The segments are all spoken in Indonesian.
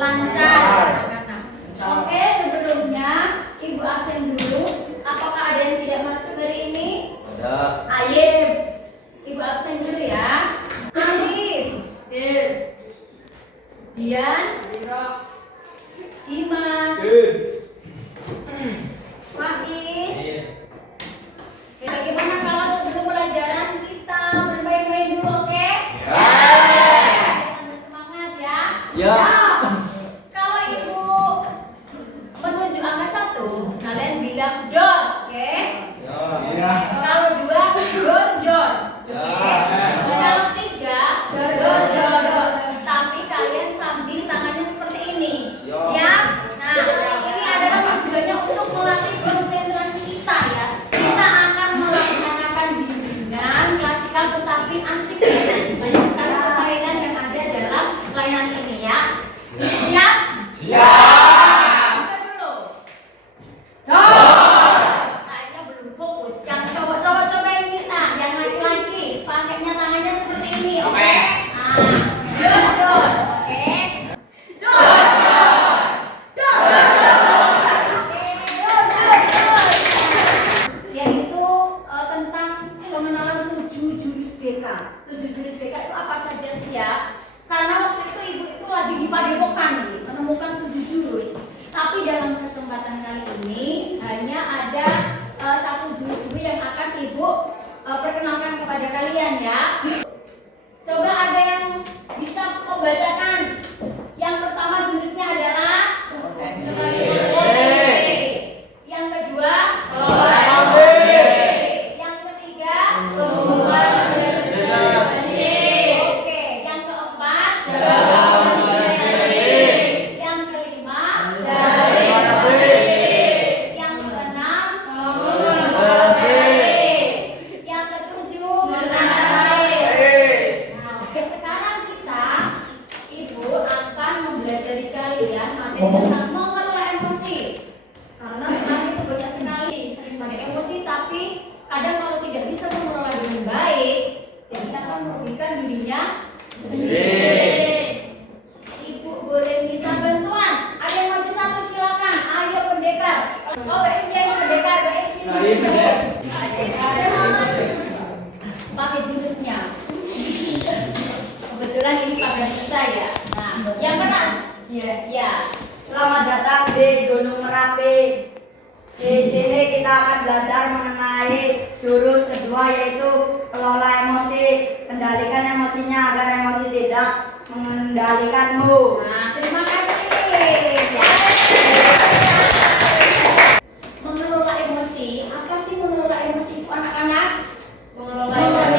Lancar. Oke, sebelumnya Ibu absen dulu. Apakah ada yang tidak masuk hari ini? Ada. Ayib. Ibu absen dulu ya. Arif. Dian. Dimas. Faiz. Bagaimana kalau sebelum pelajaran kita bermain-main dulu, oke? Ya. Tambah semangat ya. Ya. Kalau Ibu menuju angka 1, kalian bilang dot, oke? Ya. Kalau 2, dot. Ya. Kalau 3, dot. Tapi kalian sambil tangannya seperti ini. Siap? Nah, ini adalah tujuannya untuk melatih konsentrasi kita ya. Kita akan melaksanakan bimbingan klasikal tetapi asik. Banyak sekali permainan yang ada dalam layanan ini ya. Siap? Siap. Buka dulu. Kayaknya belum fokus. Yang cowok-cowok coba yang minta, yang laki-laki pakainya tangannya seperti ini, oke? Dot. Oke. Yaitu tentang pengenalan 7 jurus BK. 7 jurus BK itu apa saja sih ya? Karena waktu itu Ibu itu lagi di Padepokan nih, menemukan 7 jurus. Tapi dalam kesempatan kali ini hanya ada 1 jurus dulu yang akan Ibu perkenalkan kepada kalian ya. Coba ada yang bisa membacakan. Yang pertama jurusnya adalah yang kedua yang ketiga oke, yang keempat yang kelima yang keenam yang ketujuh. Nah, oke, sekarang Ibu akan mempelajari kalian materi tentang mengelola emosi. Karena sekarang itu banyak sekali sering pada emosi, tapi kadang kalau tidak bisa mengelola dengan baik, jadi akan merugikan dirinya sendiri. Ibu boleh minta bantuan. Ada yang maju satu, silakan. Ayo pendekar. Oh, Mbak Indi yang pendekar, Mbak Indi sini. Pakai jurusnya. Kebetulan ini pakai saya. Nah, yang keras. Ya. Selamat datang di Gunung Merapi. Di sini kita akan belajar mengenai jurus kedua yaitu kelola emosi. Kendalikan emosinya agar emosi tidak mengendalikanmu. Nah, terima kasih. Mengelola emosi. Apa sih mengelola emosi itu anak-anak? Mengelola emosi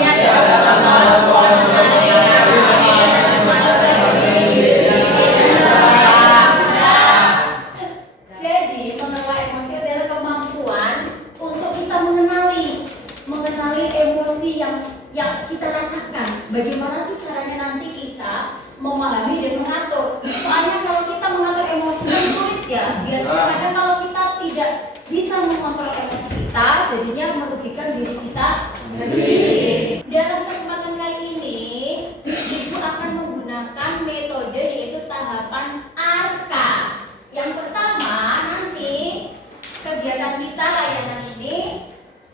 Jadi, mengelola emosi adalah kemampuan untuk kita mengenali emosi yang kita rasakan. Bagaimana sih caranya nanti kita memahami dan mengatur? Soalnya kalau kita mengatur emosi sulit ya. Biasanya kadang kalau kita tidak bisa mengontrol emosi kita, jadinya merugikan diri kita sendiri. Dalam kesempatan kali ini, Ibu akan menggunakan metode yaitu tahapan ARKA. Yang pertama, nanti kegiatan kita layanan ini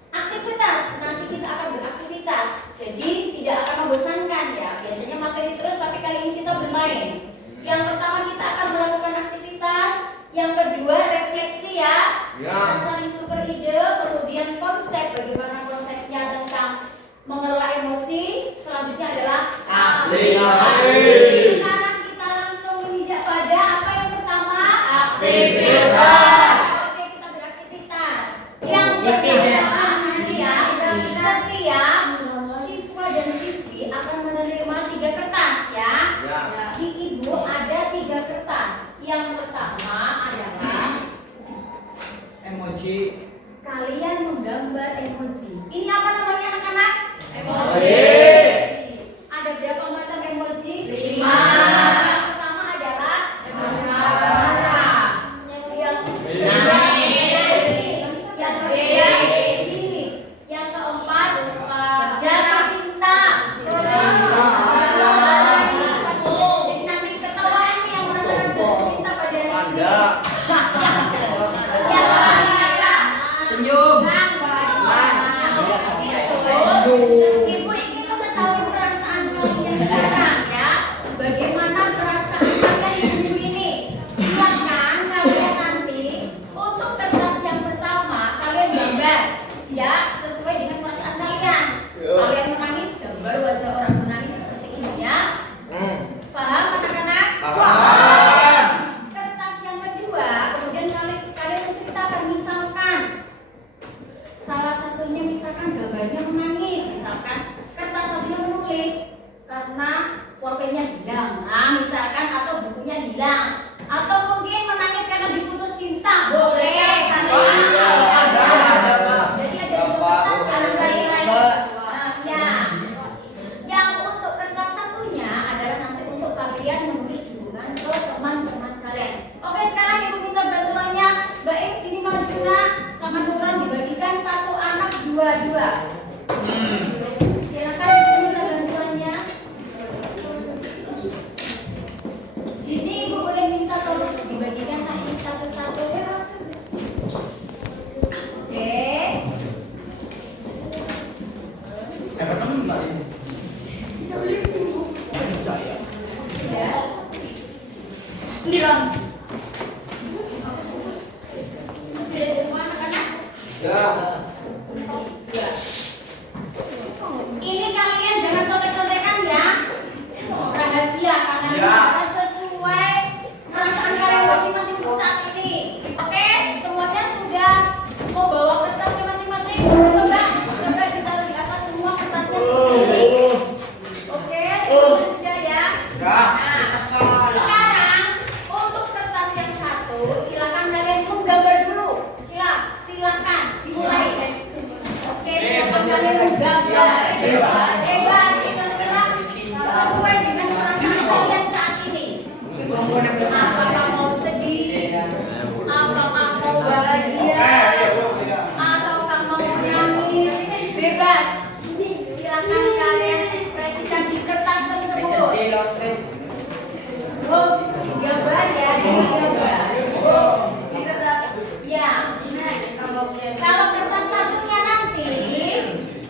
aktivitas. Nanti kita akan beraktivitas. Jadi tidak akan membosankan ya. Biasanya materi terus, tapi kali ini kita bermain. Yang pertama kita akan melakukan aktivitas. Yang kedua refleksi ya. Kita saling tukar ide. Kemudian konsep, bagaimana konsepnya tentang mengelola emosi. Selanjutnya adalah aplikasi. Sekarang kita langsung menginjak pada apa yang pertama? Aktivitas. Oke, kita beraktivitas. Yang pertama nanti ya, setiap siswa dan siswi akan menerima 3 kertas ya. Di Ibu ada 3 kertas. Yang pertama adalah Emoji. kalian menggambar emoji. Ini apa namanya anak-anak? Emoji. Ada berapa macam emoji? 5. Yang pertama adalah emoji marah. Yang yang keempat jatuh cinta. Jadi nanti ketahuan nih yang merasakan jatuh Ya. Senyum. Ibu ingin mengetahui perasaan kalian sekarang ya. Bagaimana perasaan kalian ibu ini? Silakan kalian nanti untuk kertas yang pertama kalian gambar ya sesuai dengan perasaan kalian. Kalian menangis gambar wajah orang menangis seperti ini ya. Paham anak-anak? Paham. Kertas yang kedua, kemudian kalian menceritakan misalkan salah satunya misalkan gambarnya menangis, misalkan kertas satunya menulis karena pulpennya hilang, nah, misalkan atau bukunya hilang, atau mungkin menangis karena diputus cinta, boleh. Jadi ada dua kertas yang ya. Yang untuk kertas satunya adalah nanti untuk kalian menulis dukungan ke teman-teman kalian. Oke, sekarang ibu minta bantuannya. Mbak Im sini maju nak, sama Nuran dibagikan satu anak dua-dua. Silakan ibu minta bantuannya. Sini ibu boleh minta tolong dibagikan satu-satu. Oke. Ya. Diram. Sudah semua anak-anak? Ya. Ini kalian jangan contek-contekan ya. Rahasia karena ini Ya. harus sesuai perasaan kalian masing-masing untuk saat ini. Oke, semuanya sudah membawa kertasnya masing-masing. Coba ditaruh di atas semua kertasnya seperti ini. Oke, semuanya sudah ya. Ya. Nah, sekarang untuk kertas yang satu, silakan kalian menggambar dulu. Silakan dimulai. Oke, silakan kalian menggambar. Bebas, terserah sesuai dengan perasaan kalian saat ini. Apakah mau sedih? Apakah mau bahagia? Ataukah mau menangis? Bebas. Silakan kalian ekspresikan di kertas tersebut. Oh, gambar ya, gambar. Oh, di kertas. Ya. Kalau kertas satunya nanti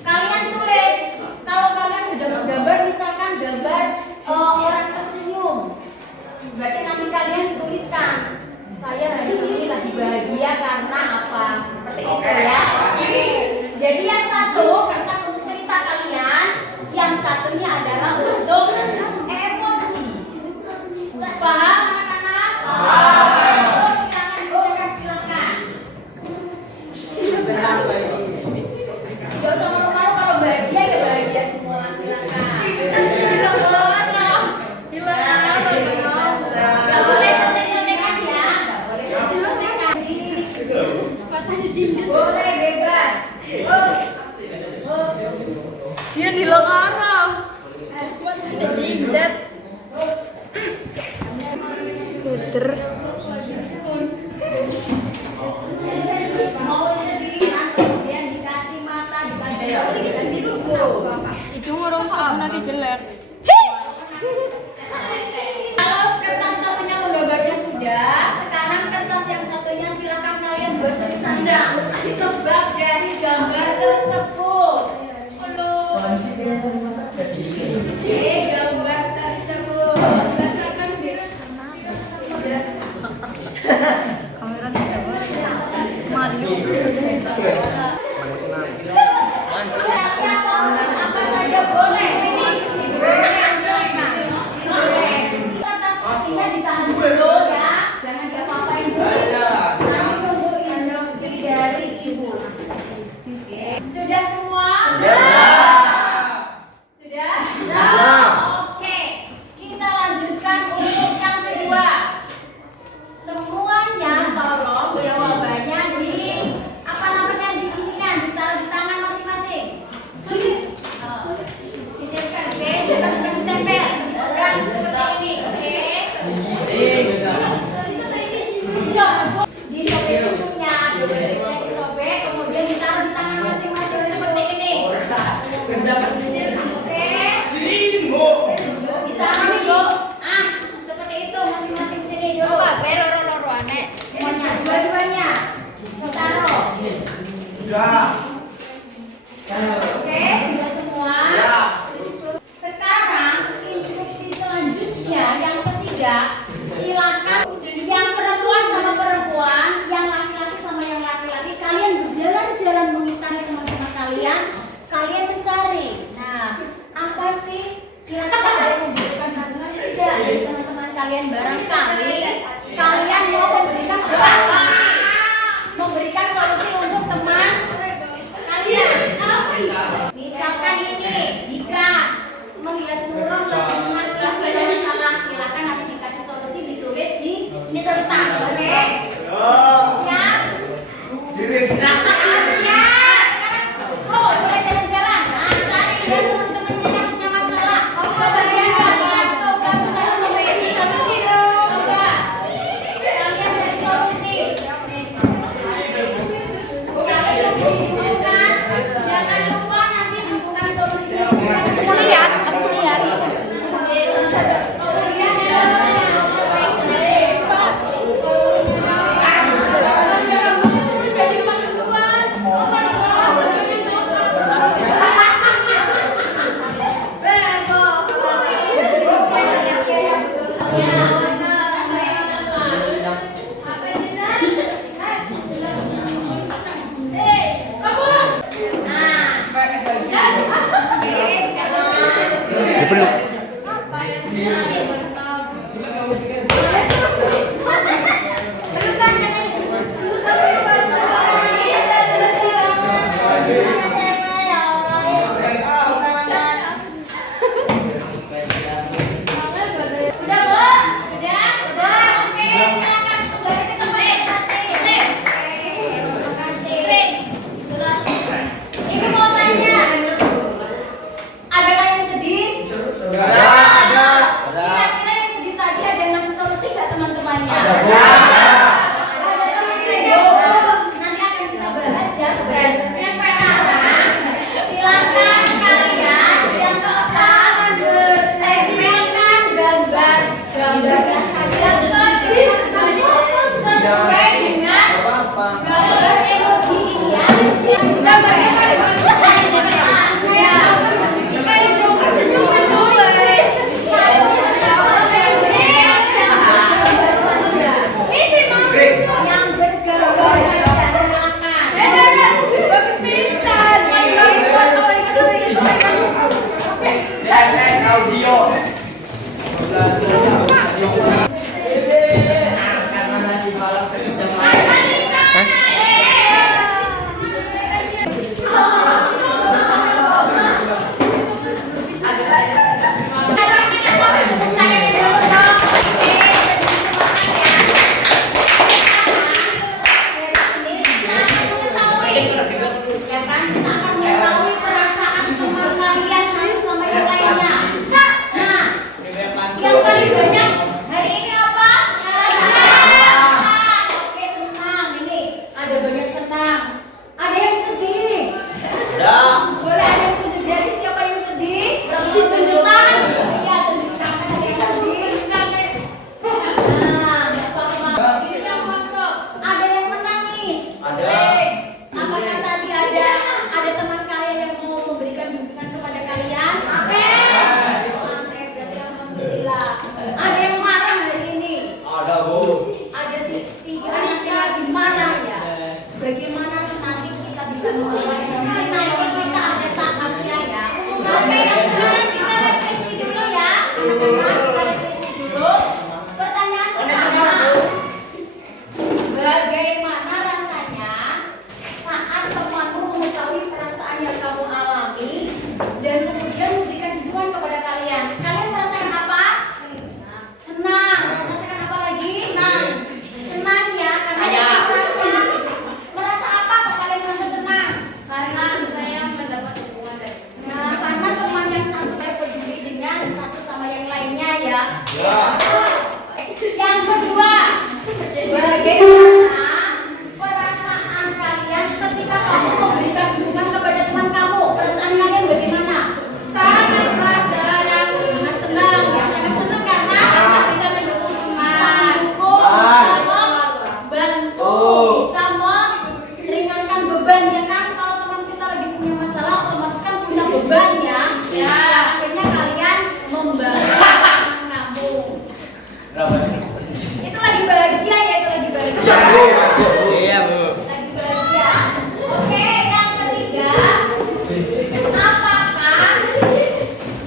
kalian tulis. Kalau kalian sudah menggambar, misalkan gambar orang tersenyum, berarti nanti kalian tuliskan saya hari ini lagi bahagia karena apa? Seperti itu ya. Jadi yang satu kertas untuk cerita kalian, yang satunya adalah untuk emosi. Paham anak-anak? Paham. Silakan. Gak usah malu-malu, kalau bahagia ya bahagia semua, silakan. Gak boleh contek-contekan ya. Gak boleh contek-contekan. Boleh bebas. Dia nilang arah. Buat ada jidat. Tuter. Mau sedih, kemudian dikasih mata, dikasih biru. Itu orang anaknya jelek. Kalau kertas satunya menggambarnya sudah, sekarang kertas yang satunya silakan kalian buat tanda sebab dari gambar tersebut. Gambar tersebut. Kamera tidak malu. Yang mau apa saja boleh. Kertas sepertinya ditahan dulu ya, jangan diapa-apain dulu. Kami tunggu instruksi dari ibu. Oke, sudah semua? Sudah? Oke, kita lanjutkan untuk yang kedua. Semuanya tolong jawabannya di apa namanya diinikan, ditaruh di tangan masing-masing. Ditempel, oke? Jangan ditempel. Yang seperti ini, oke? Disobek bukunya, disobek, kemudian ditaruh di tangan masing-masing seperti ini. Oke? Ditaruh dulu. Seperti itu masing-masing sini dulu. Loro-loroan. Nek, semuanya, dua-duanya. Taruh. Sudah. Oke, sudah semua. Sekarang instruksi selanjutnya yang ketiga, silakan yang perempuan sama perempuan, yang laki-laki sama yang laki-laki, kalian berjalan-jalan mengitari teman-teman kalian, kalian mencari. Nah, apa sih kira-kira ada yang memberikan hubungan tidak dari teman-teman kalian? Barangkali kalian mau memberikan solusi untuk teman kalian. Misalkan ini, jika melihat Nurul lagi menangis dan salah, silakan nanti dikasih solusi ditulis di kertas, oke? Siap? Jiring. Ya. Oh, boleh jalan-jalan. Nah, cari lihat teman-temannya yang punya masalah. Coba kalian coba mencari solusi dong. Coba. Kalian cari solusi. Kalian bukan. Jangan lupa nanti bukan solusinya. Aku lihat, aku lihat. Jadi pas kedua. Iya, Bu. Lagi bahagia. Oke, yang ketiga, apakah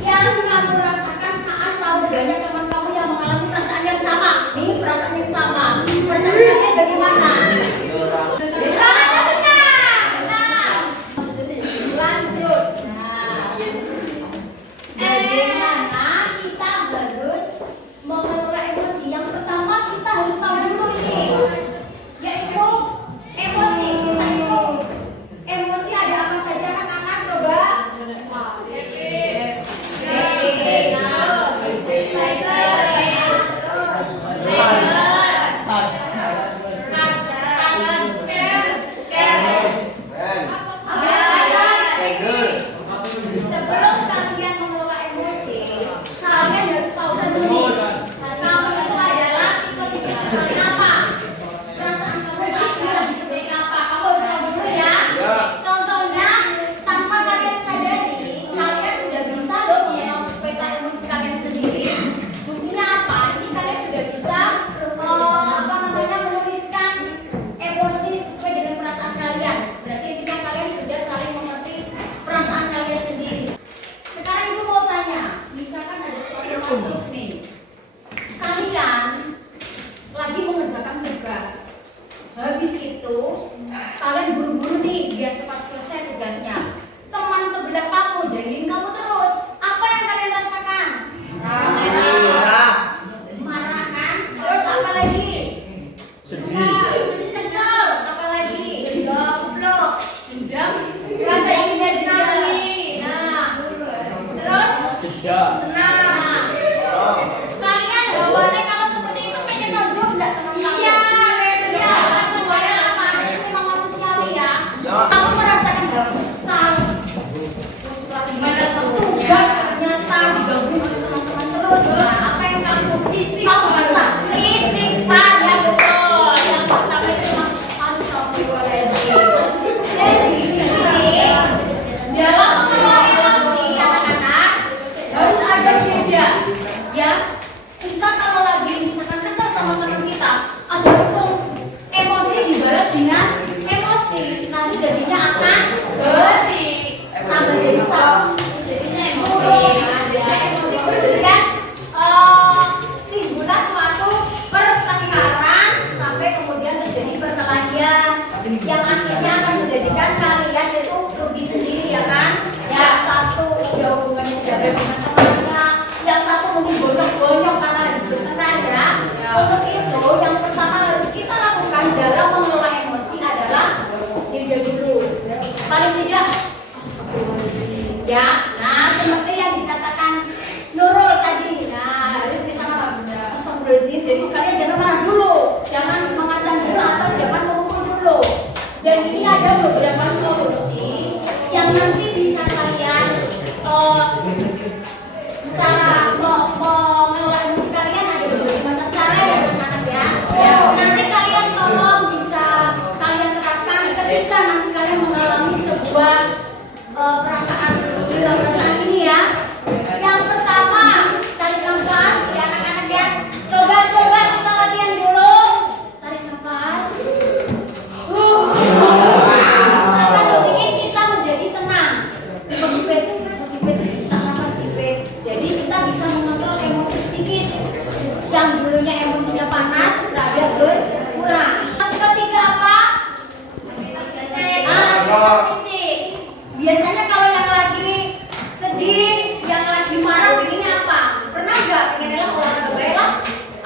yang kamu rasakan saat tahu banyak teman kamu yang mengalami perasaan yang sama? Nih, perasaan yang sama. Perasaannya bagaimana? Sangat senang. Senang. Lanjut. Nah, bagaimana kita harus mengelola emosi? Yang pertama kita harus tahu dulu ini, yaitu emosi kita itu. Emosi ada apa saja anak-anak coba? Sebelum kalian mengelola emosi, kalian harus tahu dulu kamu itu adalah tipe seperti apa, perasaan kamu saat ini lagi seperti apa. Kamu harus tahu dulu ya. Contohnya, tanpa kalian sadari, kalian sudah bisa loh mengenal peta emosi kalian sendiri. Buktinya apa? Ini kalian sudah bisa menuliskan emosi sesuai dengan perasaan kalian. Berarti intinya kalian sudah saling mengerti perasaan kalian sendiri. Sekarang ibu mau tanya, misalkan ada suatu kasus nih, kalian lagi mengerjakan tugas, habis itu kalian buru-buru nih biar cepat selesai tugasnya. Teman sebelah kamu jadiin kamu terus, apa yang kalian rasakan? Marah kan? Terus apa lagi? Kesel, apa lagi? Goblok, dendam, rasa ingin dinami. Nah, terus? Nah, kalian bawaannya kalau seperti itu kayaknya nonjok enggak teman-teman? Iya, kan bawaannya apa? Itu memang manusiawi ya. Kamu merasakan hal kesal, terus lagi mendapat tugas ternyata diganggu oleh teman-teman terus. Nah, apa yang kamu kesal? Istighfar, ya betul. Yang pertama itu memang astagfirullahaladzim. Jadi, dalam mengelola emosi anak-anak harus ada jeda, ya. Kita kalau lagi misalkan kesal sama teman kita, aja langsung emosi dibalas dengan emosi, nanti jadinya akan emosi, tambah jadi satu, jadinya emosi, jadinya emosi terus kan timbullah suatu pertengkaran sampai kemudian terjadi perkelahian yang akhirnya akan menjadikan kalian itu rugi sendiri, ya kan? Yang satu udah hubungannya jaga dengan temannya, yang satu mungkin bonyok-bonyok karena habis bertengkar ya. Untuk itu yang pertama harus kita lakukan dalam mengelola emosi adalah jeda dulu. Paling tidak astagfirullahaladzim, ya. Nah, seperti yang dikatakan Nurul tadi. Nah, harus kita astagfirullahaladzim. Jadi kalian jangan marah dulu, jangan mengacang dulu atau jangan memukul dulu. Dan ini ada beberapa solusi yang nanti bisa kalian cara mengelola emosi kalian ada berbagai macam cara ya anak-anak ya. Nanti kalian tolong bisa kalian terapkan ketika nanti kalian mengalami sebuah perasaan ini ya. Yang pertama, tarik nafas ya anak-anak ya. Coba kita latihan dulu. Tarik nafas. Sampai detik kita menjadi tenang. Dipet, tarik nafas dipet. Jadi kita bisa mengontrol emosi sedikit. Yang dulunya emosinya panas, rada berkurang. Yang ketiga apa? Fisik. Biasanya kalau yang lagi sedih, yang lagi marah, pengennya apa? Pernah nggak pengennya olahraga baiklah?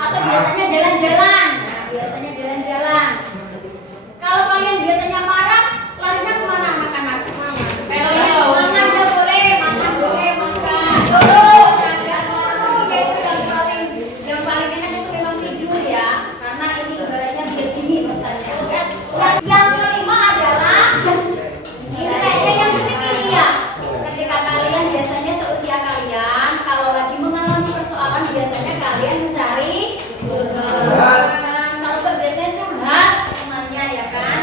Atau biasanya jalan-jalan? Nah, biasanya jalan-jalan. Kalau kalian biasanya marah, larinya kemana anak-anak? Makan nggak boleh, makan boleh, makan. Olahraga dulu, yaitu yang paling enak itu memang tidur ya, karena ini ibaratnya biar dingin matanya. Yang kelima adalah ini kayaknya yang sering ini ya. Ketika kalian biasanya seusia kalian, kalau lagi mengalami persoalan biasanya kalian mencari kalau biasanya curhat temannya ya kan.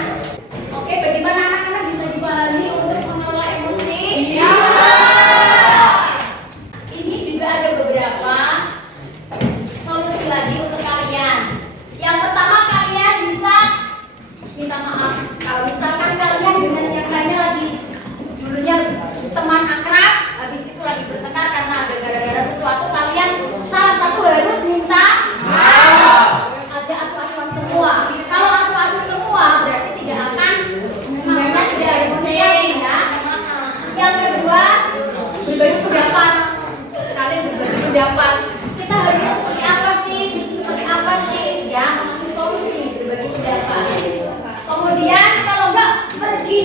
Oke, bagaimana anak-anak bisa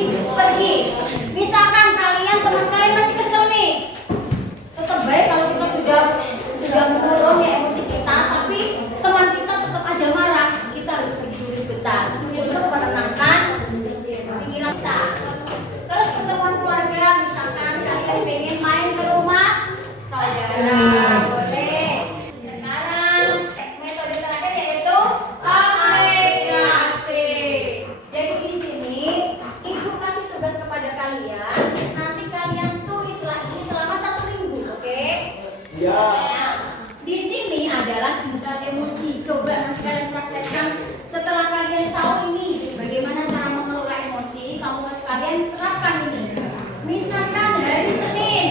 pergi. Misalkan kalian teman kalian masih kesel nih, tetap baik kalau kita sudah menurun ya emosi kita, tapi teman kita tetap aja marah, kita harus pergi dulu sebentar untuk menenangkan pikiran kita. Terus pertemuan keluarga, misalkan kalian pengen main ke rumah saudara, boleh. Sekarang metode terakhir yaitu aplikasi. Jadi di sini ibu kasih tugas kepada kalian, nanti kalian tulis lagi selama 1 minggu, oke? Ya. Di sini adalah jumlah emosi. Coba nanti kalian praktekkan. Setelah kalian tahu ini bagaimana cara mengelola emosi, kalian terapkan ini. Misalkan hari Senin,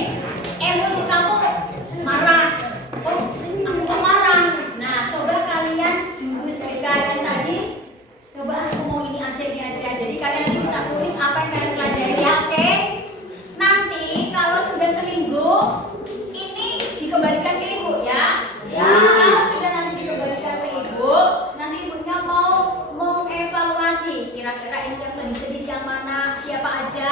emosi kamu marah. Oh, aku kok marah. Nah, coba kalian jurus kalian tadi. Coba aku mau ini aja, ini aja. Jadi kalian bisa tulis apa yang kalian pelajari ya, oke? Nanti kalau sudah seminggu, ini dikembalikan ke ibu ya. Kalau sudah nanti dikembalikan ke ibu, nanti ibunya mau mengevaluasi kira-kira ini yang sedih-sedih yang mana, siapa aja,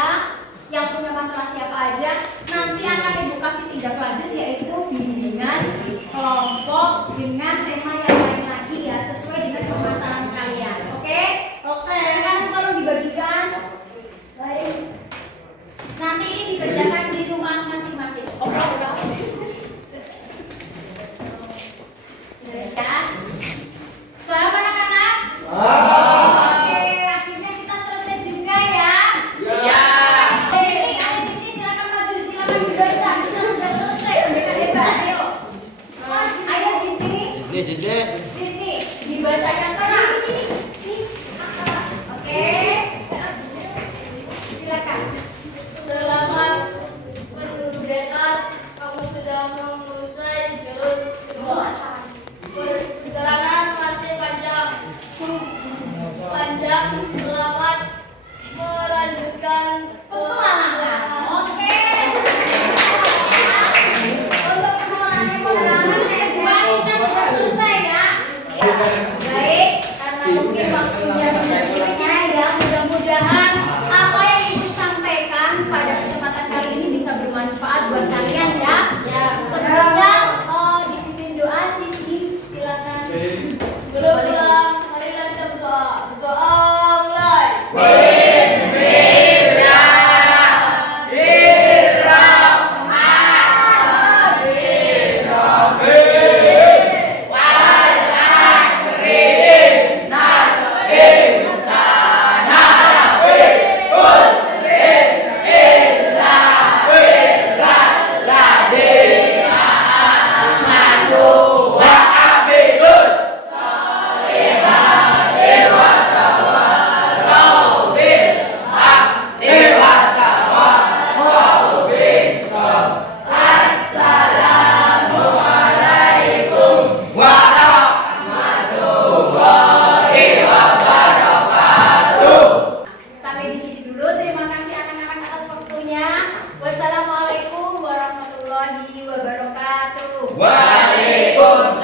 yang punya masalah siapa aja. Nanti akan ibu kasih tindak lanjut yaitu bimbingan kelompok dengan tema yang lain lagi ya, sesuai dengan permasalahan kalian. Oke? Oke. Sekarang tolong dibagikan. Baik. Nanti ini dikerjakan di rumah masing-masing. Udah. Ya. Selamat anak-anak. Oke, akhirnya kita selesai juga ya. Ya. Ini kali sini silakan maju, silakan dibaca. Kita sudah selesai. Mereka hebat. Ayo. Ayo Siti. Siti, dibaca yang keras. Oke. Silakan. Selamat mendengar, kamu sudah menguasai jurus kedua. Perjalanan masih panjang. Selamat melanjutkan Petualangan. Oke. Untuk petualangan perjalanan kedua kita sudah selesai ya. Ya, baik. Karena mungkin waktunya sudah selesai ya. Mudah-mudahan apa yang ibu sampaikan pada kesempatan kali ini bisa bermanfaat buat kalian ya. Ya. Sebelumnya dipimpin doa Siti, silakan. berulang hari lancar doa mulai. Sampai di sini dulu. Terima kasih anak-anak atas waktunya. Wassalamualaikum warahmatullahi wabarakatuh. Waalaikumsalam.